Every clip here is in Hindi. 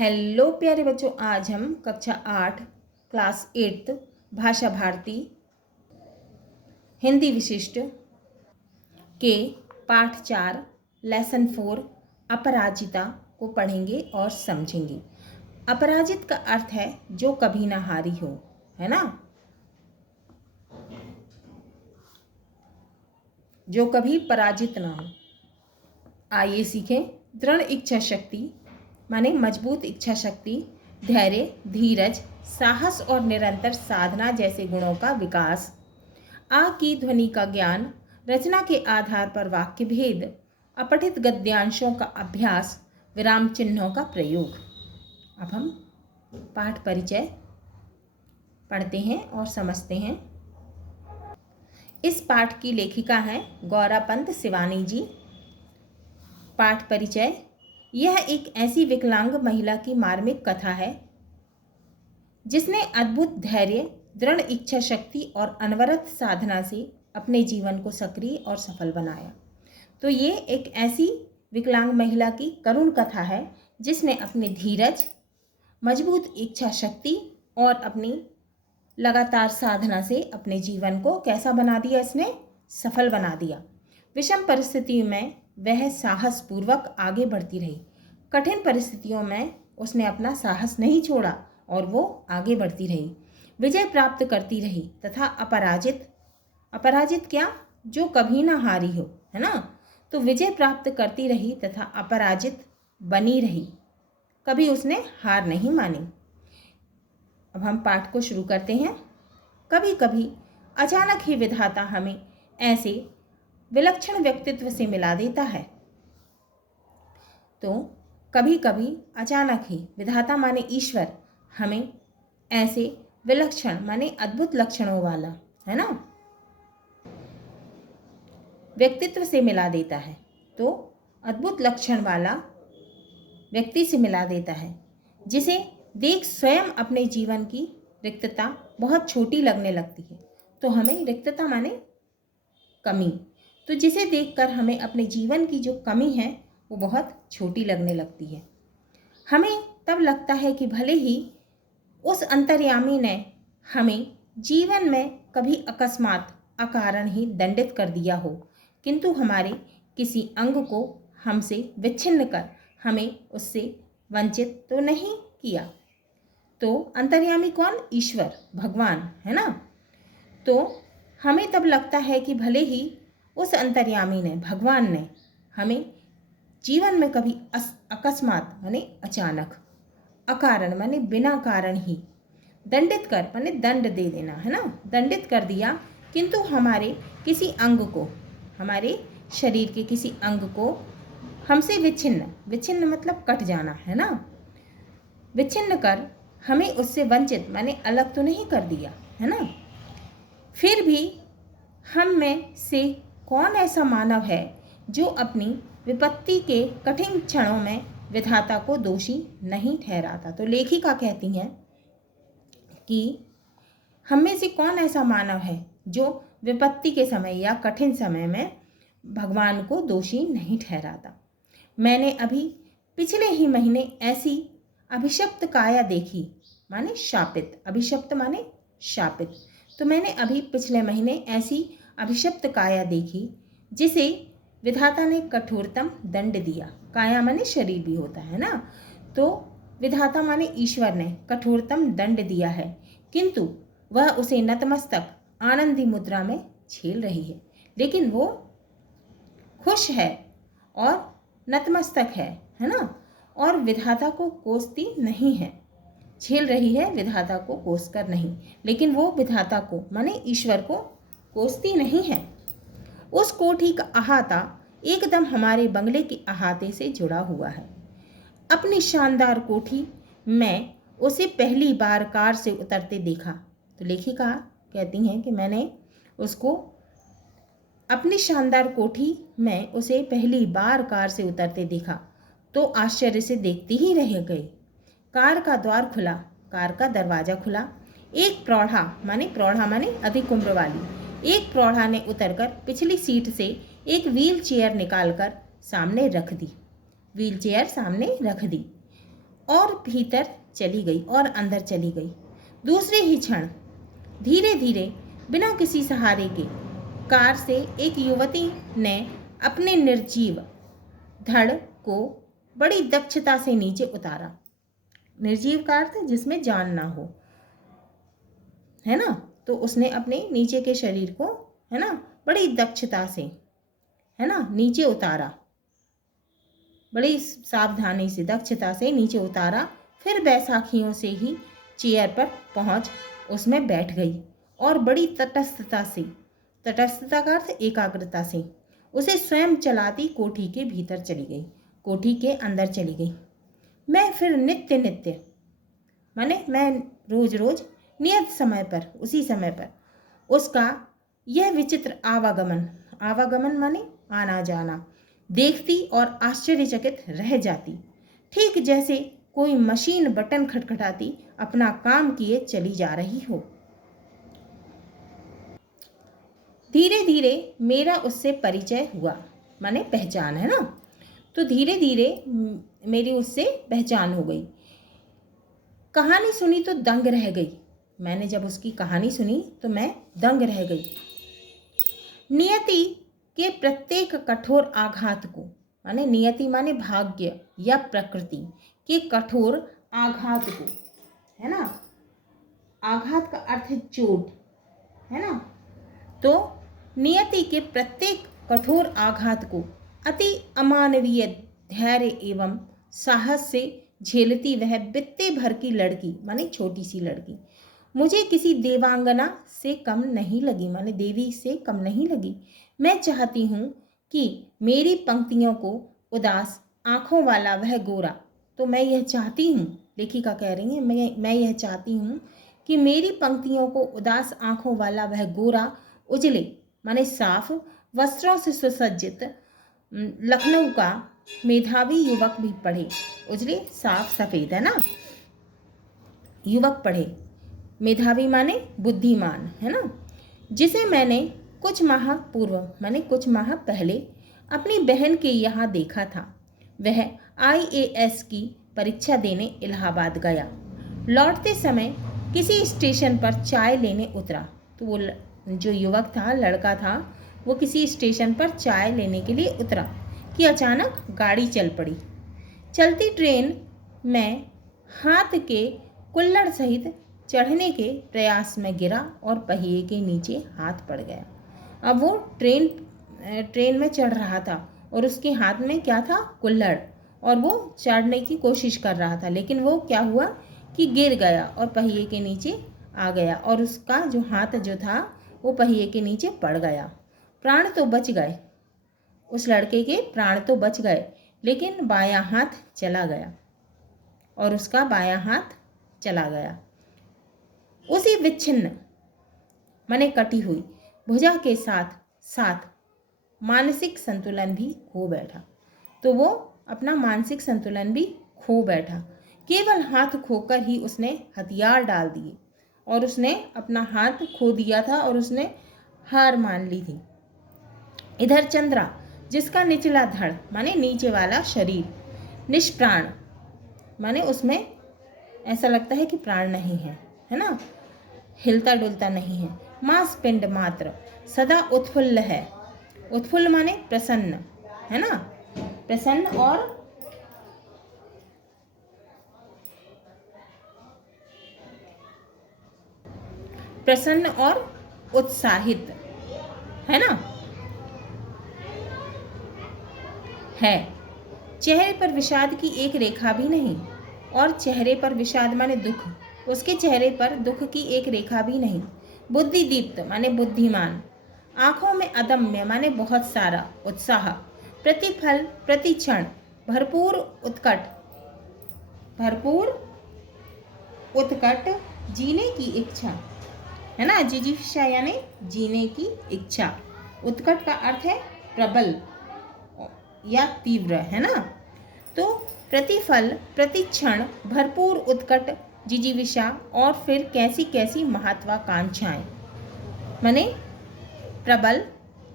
हेलो प्यारे बच्चों, आज हम कक्षा 8 क्लास 8 भाषा भारती हिंदी विशिष्ट के पाठ 4 लेसन 4 अपराजिता को पढ़ेंगे और समझेंगे। अपराजित का अर्थ है जो कभी ना हारी हो, है ना, जो कभी पराजित ना हो। आइए सीखें। दृढ़ इच्छा शक्ति माने मजबूत इच्छा शक्ति, धैर्य, धीरज, साहस और निरंतर साधना जैसे गुणों का विकास। आ की ध्वनि का ज्ञान, रचना के आधार पर वाक्य भेद, अपठित गद्यांशों का अभ्यास, विराम चिन्हों का प्रयोग। अब हम पाठ परिचय पढ़ते हैं और समझते हैं। इस पाठ की लेखिका हैं गौरापंत शिवानी जी। पाठ परिचय। यह एक ऐसी विकलांग महिला की मार्मिक कथा है जिसने अद्भुत धैर्य, दृढ़ इच्छा शक्ति और अनवरत साधना से अपने जीवन को सक्रिय और सफल बनाया। तो ये एक ऐसी विकलांग महिला की करुण कथा है जिसने अपने धीरज, मजबूत इच्छा शक्ति और अपनी लगातार साधना से अपने जीवन को कैसा बना दिया, इसने सफल बना दिया। विषम परिस्थितियों में वह साहस पूर्वक आगे बढ़ती रही। कठिन परिस्थितियों में उसने अपना साहस नहीं छोड़ा और वो आगे बढ़ती रही, विजय प्राप्त करती रही तथा अपराजित क्या, जो कभी ना हारी हो, है ना। तो विजय प्राप्त करती रही तथा अपराजित बनी रही, कभी उसने हार नहीं मानी। अब हम पाठ को शुरू करते हैं। कभी कभी अचानक ही विधाता हमें ऐसे विलक्षण व्यक्तित्व से मिला देता है। तो कभी कभी अचानक ही विधाता माने ईश्वर हमें ऐसे विलक्षण माने अद्भुत लक्षणों वाला, है ना, व्यक्तित्व से मिला देता है। तो अद्भुत लक्षण वाला व्यक्ति से मिला देता है जिसे देख स्वयं अपने जीवन की रिक्तता बहुत छोटी लगने लगती है। तो हमें रिक्तता माने कमी, तो जिसे देखकर हमें अपने जीवन की जो कमी है वो बहुत छोटी लगने लगती है। हमें तब लगता है कि भले ही उस अंतर्यामी ने हमें जीवन में कभी अकस्मात अकारण ही दंडित कर दिया हो, किंतु हमारे किसी अंग को हमसे विच्छिन्न कर हमें उससे वंचित तो नहीं किया। तो अंतर्यामी कौन? ईश्वर, भगवान, है ना। तो हमें तब लगता है कि भले ही उस अंतर्यामी ने, भगवान ने हमें जीवन में कभी अकस्मात माने अचानक, अकारण माने बिना कारण ही, दंडित कर माने दंड दे देना, है ना, दंडित कर दिया, किंतु हमारे किसी अंग को, हमारे शरीर के किसी अंग को हमसे विच्छिन्न मतलब कट जाना, है ना, विच्छिन्न कर हमें उससे वंचित माने अलग तो नहीं कर दिया, है ना। फिर भी हम में से कौन ऐसा मानव है जो अपनी विपत्ति के कठिन क्षणों में विधाता को दोषी नहीं ठहराता। तो लेखिका कहती हैं कि हम में से कौन ऐसा मानव है जो विपत्ति के समय या कठिन समय में भगवान को दोषी नहीं ठहराता। मैंने अभी पिछले ही महीने ऐसी अभिशप्त काया देखी, माने शापित, अभिशप्त माने शापित। तो मैंने अभी पिछले महीने ऐसी अभिशप्त काया देखी जिसे विधाता ने कठोरतम दंड दिया। काया माने शरीर भी होता है ना। तो विधाता माने ईश्वर ने कठोरतम दंड दिया है, किंतु वह उसे नतमस्तक आनंदी मुद्रा में झेल रही है। लेकिन वो खुश है और नतमस्तक है ना, और विधाता को कोसती नहीं है, झेल रही है, विधाता को कोसकर नहीं, लेकिन वो विधाता को माने ईश्वर को कोसती नहीं है। उस कोठी का अहाता एकदम हमारे बंगले के अहाते से जुड़ा हुआ है। अपनी शानदार कोठी में उसे पहली बार कार से उतरते देखा। तो लेखिका कहती हैं कि मैंने उसको अपनी शानदार कोठी में उसे पहली बार कार से उतरते देखा तो आश्चर्य से देखती ही रह गई। कार का द्वार खुला, कार का दरवाज़ा खुला। एक प्रौढ़ा माने अधिक उम्र वाली एक प्रौढ़ा ने उतरकर पिछली सीट से एक व्हील चेयर निकालकर सामने रख दी, और भीतर चली गई और अंदर चली गई। दूसरे ही क्षण धीरे धीरे बिना किसी सहारे के कार से एक युवती ने अपने निर्जीव धड़ को बड़ी दक्षता से नीचे उतारा। निर्जीव का अर्थ जिसमें जान ना हो, है ना। तो उसने अपने नीचे के शरीर को, है ना, बड़ी दक्षता से, है ना, नीचे उतारा। बड़ी सावधानी से, दक्षता से नीचे उतारा। फिर बैसाखियों से ही चेयर पर पहुंच उसमें बैठ गई और बड़ी तटस्थता से, तटस्थता का अर्थ एकाग्रता से, उसे स्वयं चलाती कोठी के भीतर चली गई, कोठी के अंदर चली गई। मैं फिर नित्य नित्य माने मैं रोज रोज नियत समय पर, उसी समय पर उसका यह विचित्र आवागमन, आवागमन माने आना जाना, देखती और आश्चर्यचकित रह जाती, ठीक जैसे कोई मशीन बटन खटखटाती अपना काम किए चली जा रही हो। धीरे धीरे मेरा उससे परिचय हुआ, माने पहचान, है ना। तो धीरे धीरे मेरी उससे पहचान हो गई। कहानी सुनी तो दंग रह गई। मैंने जब उसकी कहानी सुनी तो मैं दंग रह गई। नियति के प्रत्येक कठोर आघात को, माने नियति माने भाग्य या प्रकृति के कठोर आघात को, है ना। आघात का अर्थ है चोट, है ना। तो नियति के प्रत्येक कठोर आघात को अति अमानवीय धैर्य एवं साहस से झेलती वह बित्ते भर की लड़की, माने छोटी सी लड़की, मुझे किसी देवांगना से कम नहीं लगी, माने देवी से कम नहीं लगी। मैं चाहती हूँ कि मेरी पंक्तियों को उदास आँखों वाला वह गोरा, तो मैं यह चाहती हूँ, लेखिका कह रही है, मैं यह चाहती हूँ कि मेरी पंक्तियों को उदास आँखों वाला वह गोरा उजले, माने साफ वस्त्रों से सुसज्जित लखनऊ का मेधावी युवक भी पढ़े। उजले साफ सफ़ेद, है ना, युवक पढ़े। मेधावी माने बुद्धिमान, है ना। जिसे मैंने कुछ माह पूर्व, माने कुछ माह पहले अपनी बहन के यहाँ देखा था। वह IAS की परीक्षा देने इलाहाबाद गया। लौटते समय किसी स्टेशन पर चाय लेने उतरा। तो वो जो युवक था, लड़का था, वो किसी स्टेशन पर चाय लेने के लिए उतरा कि अचानक गाड़ी चल पड़ी। चलती ट्रेन में हाथ के कुल्हड़ सहित चढ़ने के प्रयास में गिरा और पहिए के नीचे हाथ पड़ गया। अब वो ट्रेन में चढ़ रहा था और उसके हाथ में क्या था, कुल्हड़, और वो चढ़ने की कोशिश कर रहा था, लेकिन वो क्या हुआ कि गिर गया और पहिए के नीचे आ गया और उसका जो हाथ जो था वो पहिए के नीचे पड़ गया। प्राण तो बच गए, उस लड़के के प्राण तो बच गए, लेकिन बायां हाथ चला गया और उसका बायां हाथ चला गया। उसी विच्छिन्न माने कटी हुई भुजा के साथ साथ मानसिक संतुलन भी खो बैठा। तो वो अपना मानसिक संतुलन भी खो बैठा। केवल हाथ खोकर ही उसने हथियार डाल दिए और उसने अपना हाथ खो दिया था और उसने हार मान ली थी। इधर चंद्रा, जिसका निचला धड़ माने नीचे वाला शरीर निष्प्राण, माने उसमें ऐसा लगता है कि प्राण नहीं है, है ना, हिलता डुलता नहीं है, मांसपिंड मात्र सदा उत्फुल्ल है। उत्फुल्ल माने प्रसन्न, है ना, प्रसन्न और उत्साहित, है ना, है। चेहरे पर विषाद की एक रेखा भी नहीं, और चेहरे पर विषाद माने दुख, उसके चेहरे पर दुख की एक रेखा भी नहीं। बुद्धि दीप्त माने बुद्धिमान, आँखों में अदम्य माने बहुत सारा उत्साह, प्रतिफल प्रतिक्षण भरपूर उत्कट जीने की इच्छा, है ना, जिजीविषा यानी जीने की इच्छा। उत्कट का अर्थ है प्रबल या तीव्र, है ना। तो प्रतिफल प्रतिक्षण भरपूर उत्कट जिजीविषा और फिर कैसी कैसी महत्वाकांक्षाएं, माने प्रबल,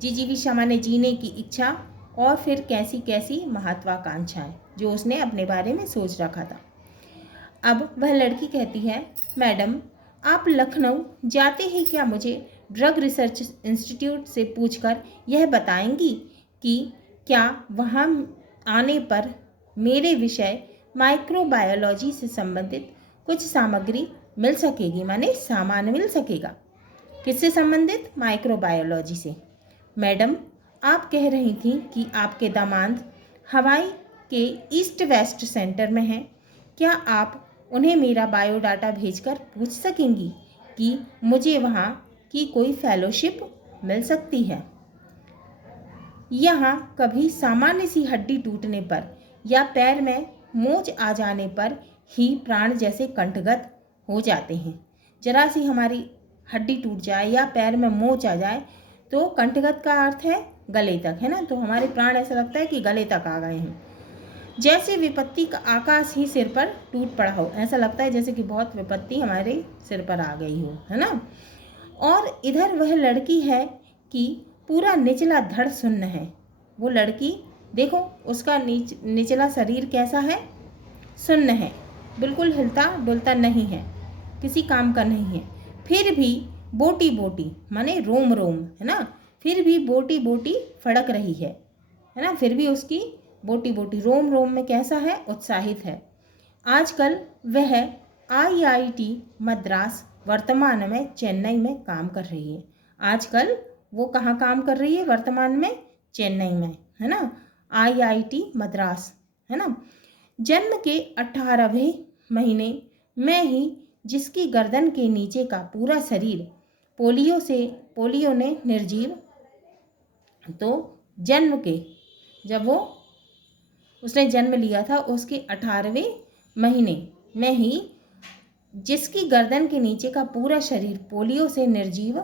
जिजीविषा माने जीने की इच्छा, और फिर कैसी कैसी महत्वाकांक्षाएं जो उसने अपने बारे में सोच रखा था। अब वह लड़की कहती है, मैडम आप लखनऊ जाते ही क्या मुझे ड्रग रिसर्च इंस्टीट्यूट से पूछकर यह बताएंगी कि क्या वहाँ आने पर मेरे विषय माइक्रोबायोलॉजी से संबंधित कुछ सामग्री मिल सकेगी, माने सामान मिल सकेगा। किससे संबंधित? माइक्रोबायोलॉजी से। मैडम आप कह रही थी कि आपके दामाद हवाई के ईस्ट वेस्ट सेंटर में हैं, क्या आप उन्हें मेरा बायोडाटा भेजकर पूछ सकेंगी कि मुझे वहाँ की कोई फेलोशिप मिल सकती है? यहाँ कभी सामान्य सी हड्डी टूटने पर या पैर में मोच आ जाने पर ही प्राण जैसे कंठगत हो जाते हैं। जरा सी हमारी हड्डी टूट जाए या पैर में मोच आ जाए तो कंठगत का अर्थ है गले तक, है ना। तो हमारे प्राण ऐसा लगता है कि गले तक आ गए हैं, जैसे विपत्ति का आकाश ही सिर पर टूट पड़ा हो। ऐसा लगता है जैसे कि बहुत विपत्ति हमारे सिर पर आ गई हो, है ना। और इधर वह लड़की है कि पूरा निचला धड़ सुन्न है। वो लड़की देखो, उसका निचला शरीर कैसा है? सुन्न है, बिल्कुल हिलता डुलता नहीं है, किसी काम का नहीं है। फिर भी बोटी बोटी माने रोम रोम, है ना, फिर भी बोटी बोटी फड़क रही है ना। फिर भी उसकी बोटी बोटी रोम रोम में कैसा है? उत्साहित है। आजकल वह IIT मद्रास वर्तमान में चेन्नई में काम कर रही है। आजकल वो कहाँ काम कर रही है? वर्तमान में चेन्नई में, है ना। IIT मद्रास, है ना। जन्म के 18वें महीने में ही जिसकी गर्दन के नीचे का पूरा शरीर पोलियो ने निर्जीव, तो जन्म के जब उसने जन्म लिया था उसके 18वें महीने में ही जिसकी गर्दन के नीचे का पूरा शरीर पोलियो से निर्जीव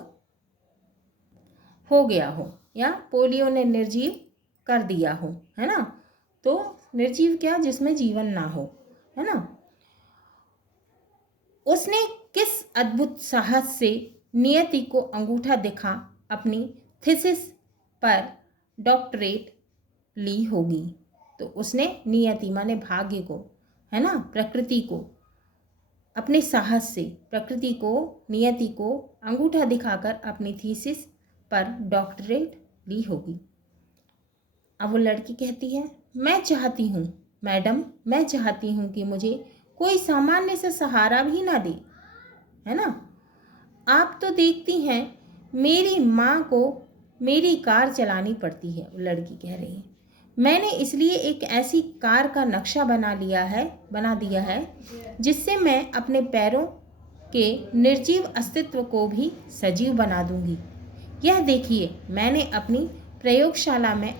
हो गया हो या पोलियो ने निर्जीव कर दिया हो, है ना। तो निर्जीव क्या? जिसमें जीवन ना हो, है ना। उसने किस अद्भुत साहस से नियति को अंगूठा दिखा अपनी थीसिस पर डॉक्टरेट ली होगी। तो उसने नियति माने भाग्य को, है ना, प्रकृति को, अपने साहस से प्रकृति को, नियति को अंगूठा दिखाकर अपनी थीसिस पर डॉक्टरेट ली होगी। अब वो लड़की कहती है, मैं चाहती हूँ मैडम, मैं चाहती हूँ कि मुझे कोई सामान्य से सहारा भी ना दे, है ना। आप तो देखती हैं मेरी माँ को मेरी कार चलानी पड़ती है। वो लड़की कह रही है, मैंने इसलिए एक ऐसी कार का नक्शा बना दिया है जिससे मैं अपने पैरों के निर्जीव अस्तित्व को भी सजीव बना दूंगी। यह देखिए, मैंने अपनी प्रयोगशाला में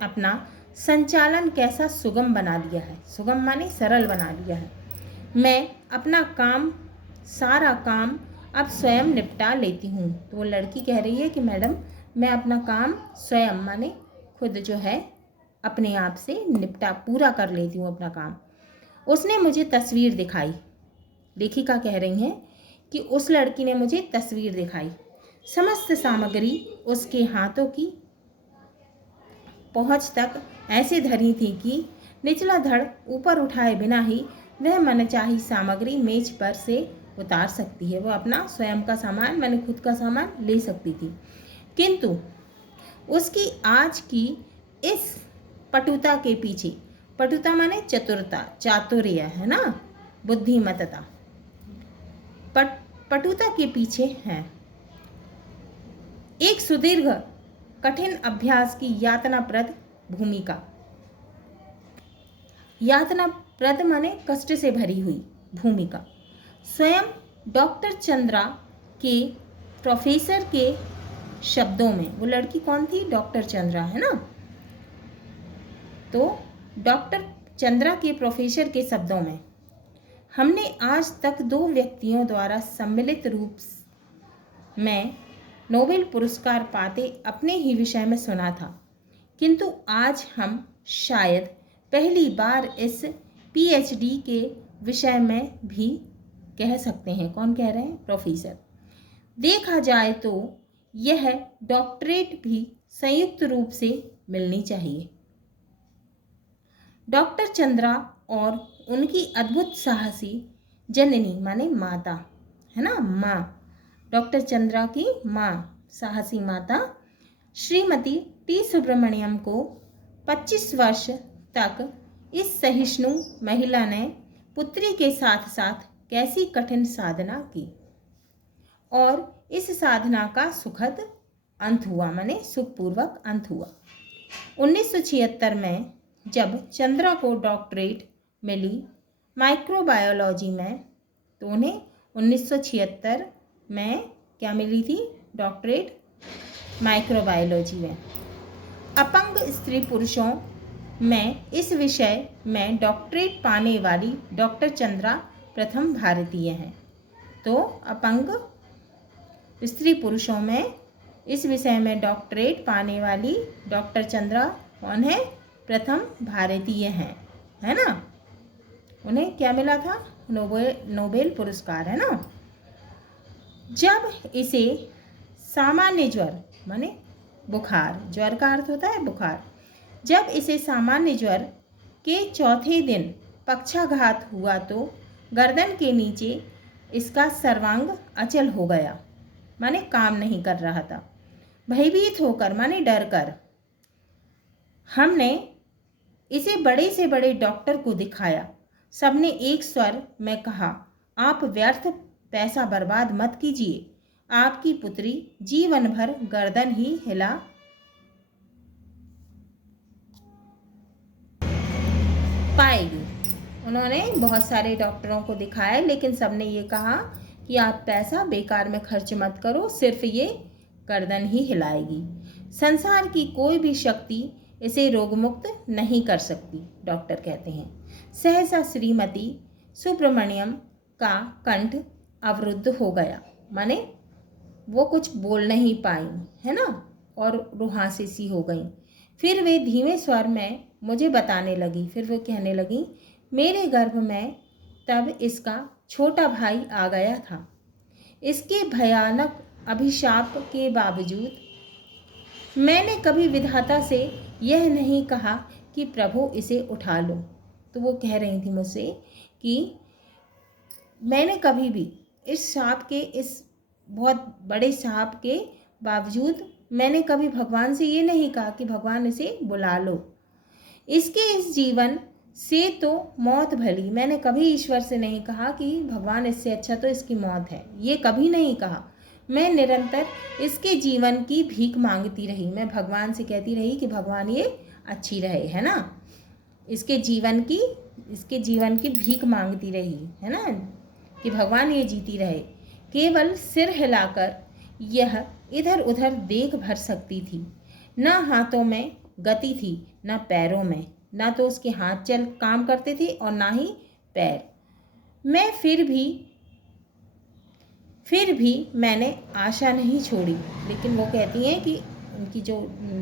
अपना संचालन कैसा सुगम बना दिया है। सुगम माने सरल बना दिया है। मैं अपना सारा काम अब स्वयं निपटा लेती हूँ। तो वो लड़की कह रही है कि मैडम मैं अपना काम स्वयं माने खुद जो है अपने आप से पूरा कर लेती हूँ अपना काम। उसने मुझे तस्वीर दिखाई। लेखिका कह रही हैं कि उस लड़की ने मुझे तस्वीर दिखाई। समस्त सामग्री उसके हाथों की पहुँच तक ऐसे धरी थी कि निचला धड़ ऊपर उठाए बिना ही वह मनचाही सामग्री मेज पर से उतार सकती है। वो अपना स्वयं का सामान, मैंने खुद का सामान ले सकती थी। किंतु उसकी आज की इस पटुता के पीछे, पटुता माने चतुरता, चातुर्य, है ना, बुद्धिमत्ता, पटुता के पीछे है एक सुदीर्घ कठिन अभ्यास की यातनाप्रद भूमिका। यातनाप्रद माने कष्ट से भरी हुई भूमिका। स्वयं डॉक्टर चंद्रा के प्रोफेसर के शब्दों में, वो लड़की कौन थी? डॉक्टर चंद्रा, है ना। तो डॉक्टर चंद्रा के प्रोफेसर के शब्दों में, हमने आज तक 2 व्यक्तियों द्वारा सम्मिलित रूप में नोबेल पुरस्कार पाते अपने ही विषय में सुना था, किंतु आज हम शायद पहली बार इस PhD के विषय में भी कह सकते हैं। कौन कह रहे हैं? प्रोफेसर। देखा जाए तो यह डॉक्टरेट भी संयुक्त रूप से मिलनी चाहिए। डॉक्टर चंद्रा और उनकी अद्भुत साहसी जननी माने माता, है ना, माँ, डॉक्टर चंद्रा की माँ, साहसी माता श्रीमती टी सुब्रमण्यम को 25 वर्ष तक इस सहिष्णु महिला ने पुत्री के साथ साथ कैसी कठिन साधना की और इस साधना का सुखद अंत हुआ, माने सुखपूर्वक अंत हुआ। 1976 में जब चंद्रा को डॉक्टरेट मिली माइक्रोबायोलॉजी में, तो उन्हें 1976 में क्या मिली थी? डॉक्टरेट माइक्रोबायोलॉजी में। अपंग स्त्री पुरुषों में इस विषय में डॉक्टरेट पाने वाली डॉक्टर चंद्रा प्रथम भारतीय हैं। तो अपंग स्त्री पुरुषों में इस विषय में डॉक्टरेट पाने वाली डॉक्टर चंद्रा कौन है? प्रथम भारतीय हैं, है ना। उन्हें क्या मिला था? नोबेल पुरस्कार, है ना। जब इसे सामान्य ज्वर माने बुखार, ज्वर का अर्थ होता है बुखार, जब इसे सामान्य ज्वर के चौथे दिन पक्षाघात हुआ तो गर्दन के नीचे इसका सर्वांग अचल हो गया, माने काम नहीं कर रहा था। भयभीत होकर माने डर कर हमने इसे बड़े से बड़े डॉक्टर को दिखाया। सबने एक स्वर में कहा, आप व्यर्थ पैसा बर्बाद मत कीजिए, आपकी पुत्री जीवन भर गर्दन ही हिला पाएगी। उन्होंने बहुत सारे डॉक्टरों को दिखाया, लेकिन सबने ये कहा कि आप पैसा बेकार में खर्च मत करो, सिर्फ ये गर्दन ही हिलाएगी। संसार की कोई भी शक्ति इसे रोगमुक्त नहीं कर सकती, डॉक्टर कहते हैं। सहसा श्रीमती सुब्रमण्यम का कंठ अवरुद्ध हो गया, माने वो कुछ बोल नहीं पाई, है ना, और रुहासी सी हो गई। फिर वे धीमे स्वर में मुझे बताने लगी, फिर वो कहने लगी, मेरे गर्भ में तब इसका छोटा भाई आ गया था। इसके भयानक अभिशाप के बावजूद मैंने कभी विधाता से यह नहीं कहा कि प्रभु इसे उठा लो। तो वो कह रही थी मुझसे कि मैंने कभी भी इस सांप के, इस बहुत बड़े सांप के बावजूद मैंने कभी भगवान से ये नहीं कहा कि भगवान इसे बुला लो। इसके इस जीवन से तो मौत भली, मैंने कभी ईश्वर से नहीं कहा कि भगवान इससे अच्छा तो इसकी मौत है, ये कभी नहीं कहा। मैं निरंतर इसके जीवन की भीख मांगती रही, मैं भगवान से कहती रही कि भगवान ये अच्छी रहे, है ना, इसके जीवन की भीख मांगती रही, है ना, कि भगवान ये जीती रहे। केवल सिर हिलाकर यह इधर उधर देख भर सकती थी, ना हाथों में गति थी, ना पैरों में, ना तो उसके हाथ चल काम करते थे और ना ही पैर। मैं फिर भी मैंने आशा नहीं छोड़ी। लेकिन वो कहती हैं कि उनकी जो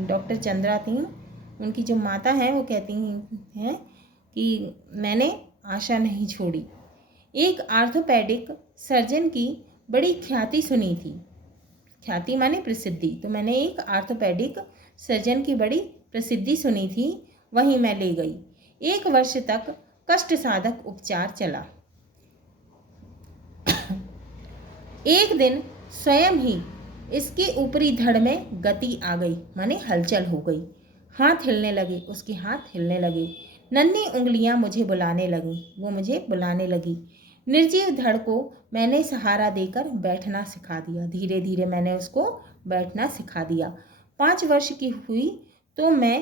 डॉक्टर चंद्रा थी, उनकी जो माता हैं, वो कहती हैं कि मैंने आशा नहीं छोड़ी। एक आर्थोपेडिक सर्जन की बड़ी ख्याति सुनी थी, ख्याति माने प्रसिद्धि, तो मैंने एक आर्थोपेडिक सर्जन की बड़ी प्रसिद्धि सुनी थी, वहीं मैं ले गई। 1 वर्ष तक कष्ट साधक उपचार चला। एक दिन स्वयं ही इसके ऊपरी धड़ में गति आ गई, माने हलचल हो गई। हाथ हिलने लगे, उसके हाथ हिलने लगे, नन्ही उंगलियां मुझे बुलाने लगी, वो मुझे बुलाने लगी। निर्जीव धड़ को मैंने सहारा देकर बैठना सिखा दिया, धीरे धीरे मैंने उसको बैठना सिखा दिया। 5 वर्ष की हुई तो मैं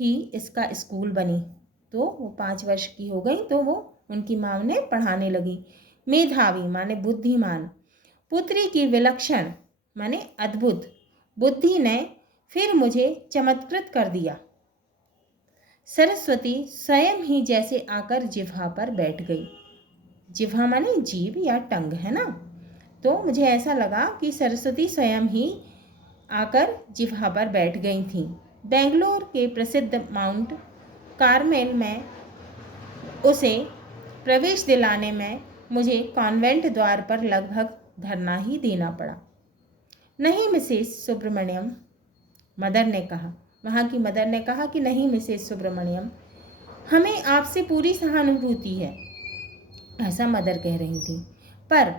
ही इसका स्कूल बनी, तो वो 5 वर्ष की हो गई तो वो उनकी माँ ने पढ़ाने लगी। मेधावी माने बुद्धिमान, पुत्री की विलक्षण माने अद्भुत बुद्धि ने फिर मुझे चमत्कृत कर दिया। सरस्वती स्वयं ही जैसे आकर जिह्वा पर बैठ गई। जिह्वा माने जीभ या टंग, है ना, तो मुझे ऐसा लगा कि सरस्वती स्वयं ही आकर जिह्वा पर बैठ गई थी। बेंगलोर के प्रसिद्ध माउंट कार्मेल में उसे प्रवेश दिलाने में मुझे कॉन्वेंट द्वार पर लगभग धरना ही देना पड़ा। नहीं मिसेस सुब्रमण्यम, मदर ने कहा, वहाँ की मदर ने कहा कि नहीं मिसेस सुब्रमण्यम, हमें आपसे पूरी सहानुभूति है। ऐसा मदर कह रही थी। पर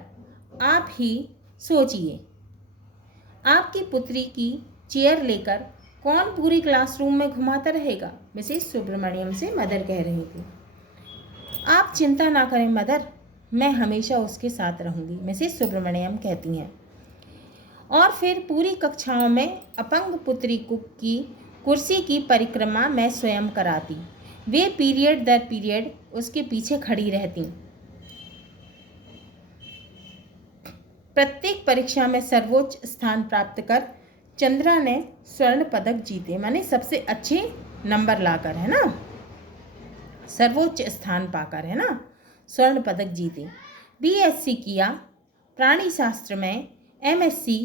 आप ही सोचिए, आपकी पुत्री की चेयर लेकर कौन पूरी क्लासरूम में घुमाता रहेगा? मिसेस सुब्रमण्यम से मदर कह रही थी। आप चिंता ना करें मदर, मैं हमेशा उसके साथ रहूंगी, मिसेस सुब्रमण्यम कहती हैं। और फिर पूरी कक्षाओं में अपंग पुत्री की कुर्सी की परिक्रमा मैं स्वयं कराती। वे पीरियड दर पीरियड उसके पीछे खड़ी रहती। प्रत्येक परीक्षा में सर्वोच्च स्थान प्राप्त कर चंद्रा ने स्वर्ण पदक जीते, माने सबसे अच्छे नंबर लाकर, है ना, सर्वोच्च स्थान पाकर, है ना, स्वर्ण पदक जीते। बीएससी किया, प्राणी शास्त्र में एमएससी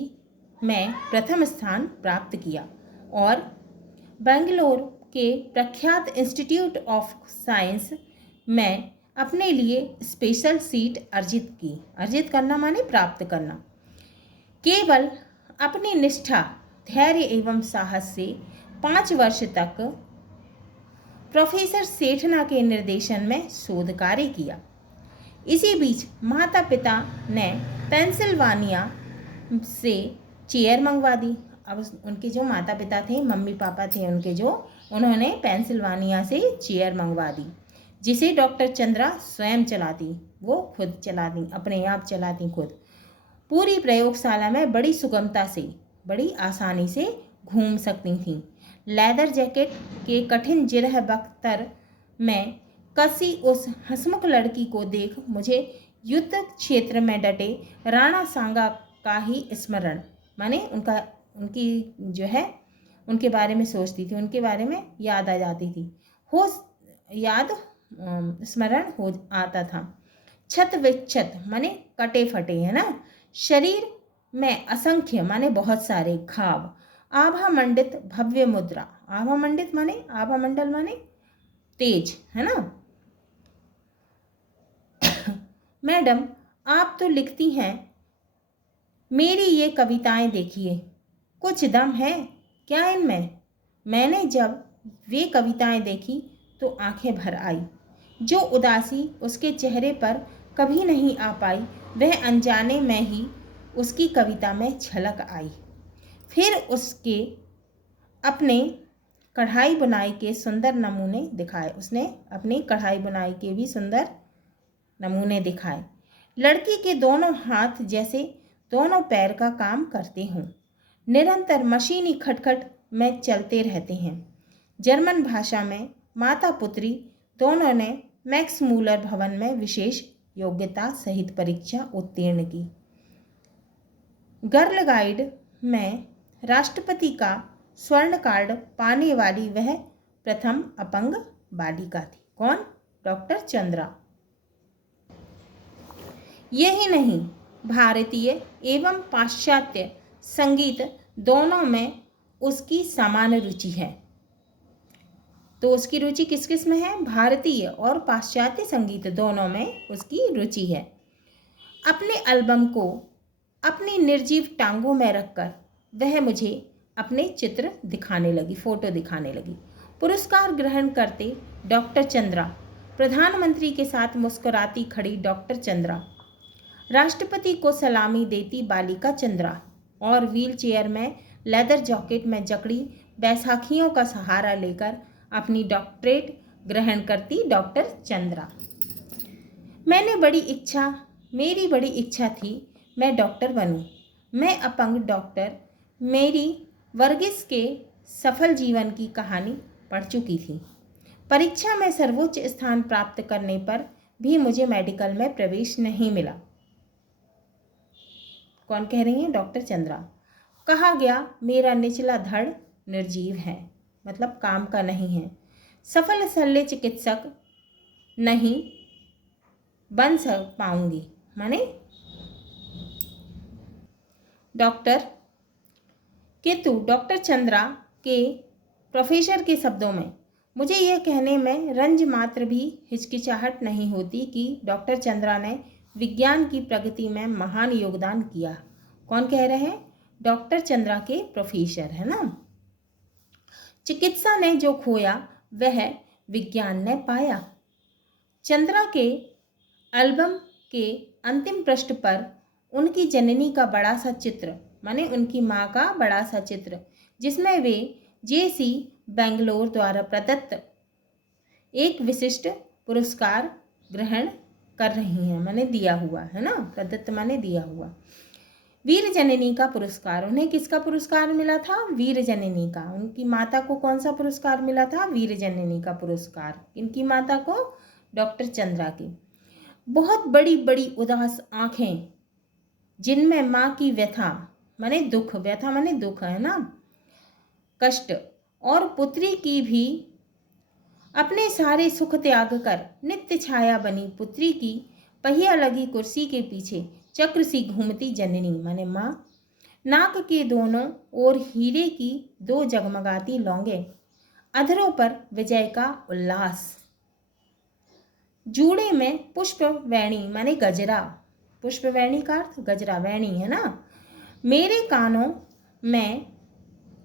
में प्रथम स्थान प्राप्त किया और बेंगलोर के प्रख्यात इंस्टीट्यूट ऑफ साइंस में अपने लिए स्पेशल सीट अर्जित की। अर्जित करना माने प्राप्त करना। केवल अपनी निष्ठा, धैर्य एवं साहस से 5 वर्ष तक प्रोफेसर सेठना के निर्देशन में शोध कार्य किया। इसी बीच माता पिता ने पेंसिल्वानिया से चेयर मंगवा दी। अब उनके जो माता पिता थे, मम्मी पापा थे उनके, जो उन्होंने पेंसिल्वानिया से चेयर मंगवा दी, जिसे डॉक्टर चंद्रा स्वयं चलाती। वो खुद चलाती, अपने आप चलाती खुद। पूरी प्रयोगशाला में बड़ी सुगमता से, बड़ी आसानी से घूम सकती थीं। लेदर जैकेट के कठिन जिरह बख्तर में कसी उस हंसमुख लड़की को देख मुझे युद्ध क्षेत्र में डटे राणा सांगा का ही स्मरण, माने उनकी जो है उनके बारे में सोचती थी, उनके बारे में याद आ जाती थी, स्मरण हो आता था। छत विच्छत माने कटे फटे, है ना, शरीर में असंख्य माने बहुत सारे घाव, आभा मंडित भव्य मुद्रा, आभा मंडित माने आभा मंडल माने तेज, है ना। मैडम आप तो लिखती हैं, मेरी ये कविताएं देखिए, कुछ दम है क्या इनमें? मैंने जब वे कविताएं देखी तो आंखें भर आई। जो उदासी उसके चेहरे पर कभी नहीं आ पाई, वह अनजाने में ही उसकी कविता में झलक आई। फिर उसके अपने कढ़ाई बुनाई के सुंदर नमूने दिखाए, उसने अपनी कढ़ाई बुनाई के भी सुंदर नमूने दिखाए। लड़की के दोनों हाथ जैसे दोनों पैर का काम करते हों, निरंतर मशीनी खटखट में चलते रहते हैं। जर्मन भाषा में माता पुत्री दोनों ने मैक्स मूलर भवन में विशेष योग्यता सहित परीक्षा उत्तीर्ण की। गर्ल गाइड में राष्ट्रपति का स्वर्ण कार्ड पाने वाली वह प्रथम अपंग बालिका थी। कौन? डॉक्टर चंद्रा। यही नहीं, भारतीय एवं पाश्चात्य संगीत दोनों में उसकी समान रुचि है। तो उसकी रुचि किस किस में है? भारतीय और पाश्चात्य संगीत दोनों में उसकी रुचि है। अपने एल्बम को अपनी निर्जीव टांगों में रखकर वह मुझे अपने चित्र दिखाने लगी, फोटो दिखाने लगी। पुरस्कार ग्रहण करते डॉक्टर चंद्रा, प्रधानमंत्री के साथ मुस्कुराती खड़ी डॉक्टर चंद्रा, राष्ट्रपति को सलामी देती बालिका चंद्रा और व्हील चेयर में लेदर जैकेट में जकड़ी बैसाखियों का सहारा लेकर अपनी डॉक्टरेट ग्रहण करती डॉक्टर चंद्रा। मेरी बड़ी इच्छा थी मैं डॉक्टर बनूं। मैं अपंग डॉक्टर मेरी वर्गिस के सफल जीवन की कहानी पढ़ चुकी थी। परीक्षा में सर्वोच्च स्थान प्राप्त करने पर भी मुझे मेडिकल में प्रवेश नहीं मिला। कौन कह रही है? डॉक्टर चंद्रा। कहा गया मेरा निचला धड़ निर्जीव है, मतलब काम का नहीं है। सफल शल्य चिकित्सक नहीं बन पाऊंगी, माने डॉक्टर। किंतु डॉक्टर चंद्रा के प्रोफेसर के शब्दों में मुझे यह कहने में रंज मात्र भी हिचकिचाहट नहीं होती कि डॉक्टर चंद्रा ने विज्ञान की प्रगति में महान योगदान किया। कौन कह रहे हैं? डॉक्टर चंद्रा के प्रोफेसर, है ना। चिकित्सा ने जो खोया वह विज्ञान ने पाया। चंद्रा के एल्बम के अंतिम पृष्ठ पर उनकी जननी का बड़ा सा चित्र, माने उनकी माँ का बड़ा सा चित्र, जिसमें वे जेसी बेंगलोर द्वारा प्रदत्त एक विशिष्ट पुरस्कार ग्रहण कर रही हैं, माने दिया हुआ है ना, प्रदत्त माने दिया हुआ। वीर जननी का पुरस्कार, उन्हें किसका पुरस्कार मिला था? वीर जननी का। उनकी माता को कौन सा पुरस्कार मिला था? वीर जननी का पुरस्कार। इनकी माता को? डॉक्टर चंद्रा की। बहुत बड़ी बड़ी उदास आंखें, जिनमें माँ की व्यथा माने दुख, व्यथा माने दुख है ना, कष्ट, और पुत्री की भी अपने सारे सुख त्याग कर नित्य छाया बनी पुत्री की पहिया लगी कुर्सी के पीछे चक्र सी घूमती जननी माने माँ, नाक के दोनों ओर हीरे की दो जगमगाती लौंगे, अधरों पर विजय का उल्लास, जूड़े में पुष्प वैणी माने गजरा, पुष्प वैणी का अर्थ गजरा, वैणी है ना, मेरे कानों में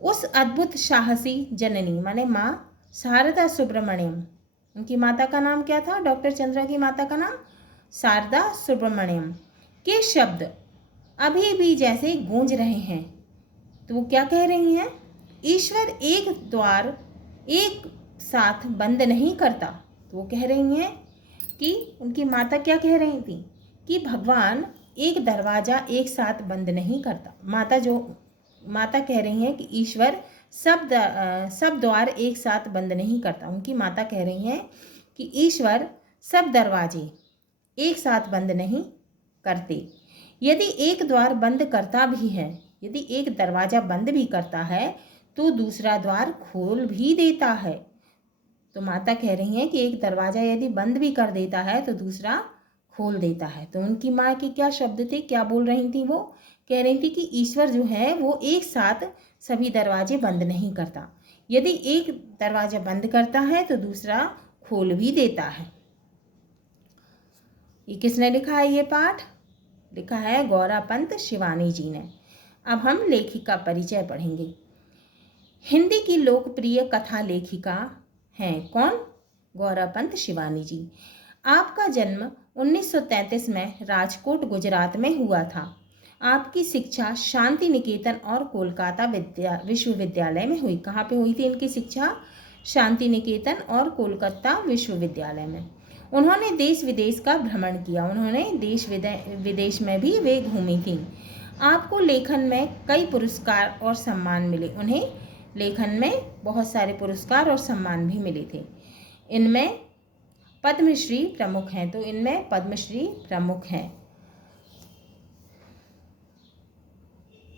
उस अद्भुत साहसी जननी माने माँ शारदा सुब्रमण्यम, उनकी माता का नाम क्या था? डॉक्टर चंद्रा की माता का नाम शारदा सुब्रमण्यम के शब्द अभी भी जैसे गूंज रहे हैं। तो वो क्या कह रही हैं? ईश्वर एक द्वार एक साथ बंद नहीं करता। तो वो कह रही हैं कि उनकी माता क्या कह रही थी कि भगवान एक दरवाज़ा एक साथ बंद नहीं करता। माता कह रही हैं कि ईश्वर सब द्वार एक साथ बंद नहीं करता। उनकी माता कह रही हैं कि ईश्वर सब दरवाजे एक साथ बंद नहीं करते। यदि एक द्वार बंद करता भी है, यदि एक दरवाज़ा बंद भी करता है तो दूसरा द्वार खोल भी देता है। तो माता कह रही हैं कि एक दरवाज़ा यदि बंद भी कर देता है तो दूसरा खोल देता है। तो उनकी माँ के क्या शब्द थे, क्या बोल रही थी? वो कह रही थी कि ईश्वर जो है वो एक साथ सभी दरवाजे बंद नहीं करता। यदि एक दरवाज़ा बंद करता है तो दूसरा खोल भी देता है। ये किसने लिखा है? ये पाठ लिखा है गौरा पंत शिवानी जी ने। अब हम लेखिका परिचय पढ़ेंगे। हिंदी की लोकप्रिय कथा लेखिका हैं कौन? गौरा पंत शिवानी जी। आपका जन्म 1933 में राजकोट गुजरात में हुआ था। आपकी शिक्षा शांति निकेतन और कोलकाता विश्वविद्यालय में हुई। कहाँ पे हुई थी इनकी शिक्षा? शांति निकेतन और कोलकाता विश्वविद्यालय में। उन्होंने देश विदेश का भ्रमण किया। उन्होंने देश विदेश में भी वे घूमी थी। आपको लेखन में कई पुरस्कार और सम्मान मिले। उन्हें लेखन में बहुत सारे पुरस्कार और सम्मान भी मिले थे। इनमें पद्मश्री प्रमुख हैं। तो इनमें पद्मश्री प्रमुख हैं।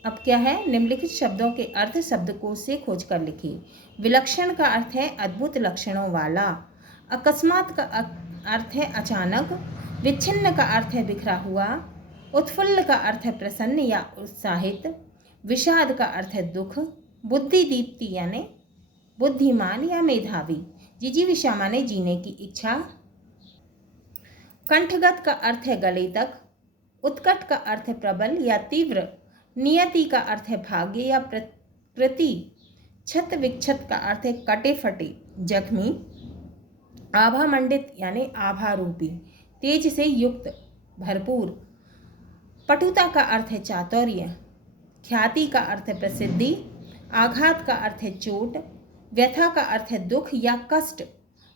अब क्या है? निम्नलिखित शब्दों के अर्थ शब्दकोश से खोज कर लिखिए। विलक्षण का अर्थ है अद्भुत लक्षणों वाला। अकस्मात का अर्थ है अचानक। विच्छिन्न का अर्थ है बिखरा हुआ। उत्फुल्ल का अर्थ है प्रसन्न या उत्साहित। विषाद का अर्थ है दुख। बुद्धिदीप्ति यानी बुद्धिमान या मेधावी। जिजीविषा माने जीने की इच्छा। कंठगत का अर्थ है गले तक। उत्कट का अर्थ है प्रबल या तीव्र। नियति का अर्थ है भाग्य या प्रकृति। छत विक्षत का अर्थ है कटे फटे, जख्मी। आभा मंडित यानी आभा रूपी, तेज से युक्त, भरपूर। पटुता का अर्थ है चातुर्य। ख्याति का अर्थ है प्रसिद्धि। आघात का अर्थ है चोट। व्यथा का अर्थ है दुख या कष्ट।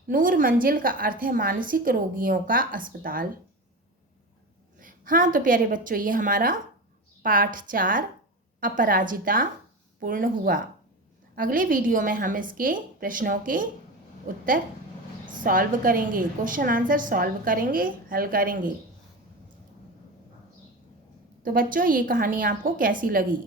नूर मंजिल का अर्थ है मानसिक रोगियों का अस्पताल। हाँ तो प्यारे बच्चों, ये हमारा पाठ 4 अपराजिता पूर्ण हुआ। अगले वीडियो में हम इसके प्रश्नों के उत्तर सॉल्व करेंगे, क्वेश्चन आंसर सॉल्व करेंगे, हल करेंगे। तो बच्चों, ये कहानी आपको कैसी लगी?